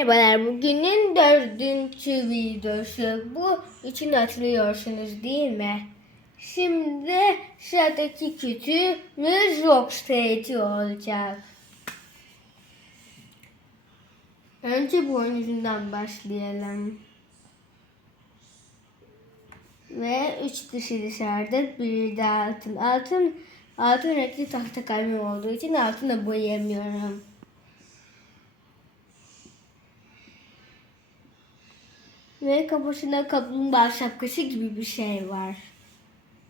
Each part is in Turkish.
Merhabalar, bugünün dördüncü videosu. Bu için hatırlıyorsunuz değil mi? Şimdi sıradaki kütüğümüz Rocksteady olacak. Önce bu oyuncundan başlayalım. Ve üç dışı dışarıda, biri de altın. Altın, altın renkli tahta kalem olduğu için altına boyayamıyorum. Ve kafasında kaplumbağa şapkası gibi bir şey var.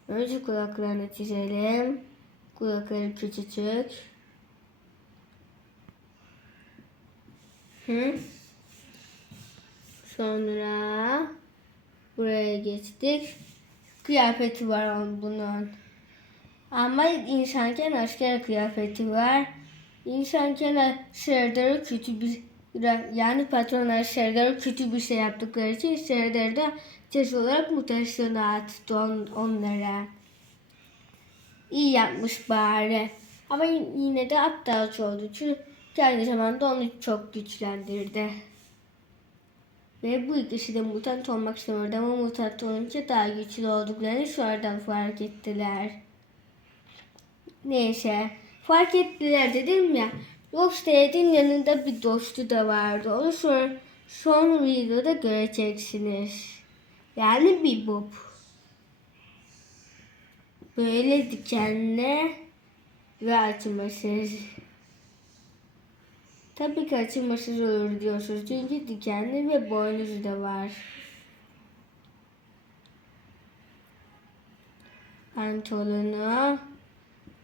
Önce kulaklarını çizelim. Kulakları küçücük. Hı. Sonra buraya geçtik. Kıyafeti var bunun. Ama insanken asker kıyafeti var. İnsanken Serdar'ı kötü bir yani patronlar Serdar'ı kötü bir şey yaptıkları için da ceza olarak mutasyona attı on, onlara. İyi yapmış bari. Ama yine de aptalca oldu. Çünkü aynı zamanda onu çok güçlendirdi. Ve bu ikisi de mutant olmak istiyordu ama mutant olunca daha güçlü olduklarını sonradan fark ettiler. Neyse. Fark ettiler dedim ya. Rocksteady'nin yanında bir dostu da vardı. Onu son, son videoda göreceksiniz. Yani bir bob. Böyle dikenli ve açılmasız. Tabii ki açılmasız olur diyorsunuz. Çünkü dikenli ve boynuzu da var. Pantolonu.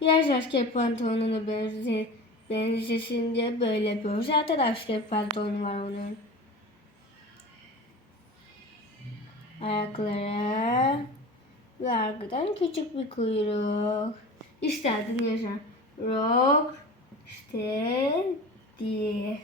Biraz asker pantolonuna benzer, benzesin diye böyle yapıyor. Zaten asker pantolonu var onun. Ayakları. Ve arkadan küçük bir kuyruk. İşte adını yazan. Rock işte diye.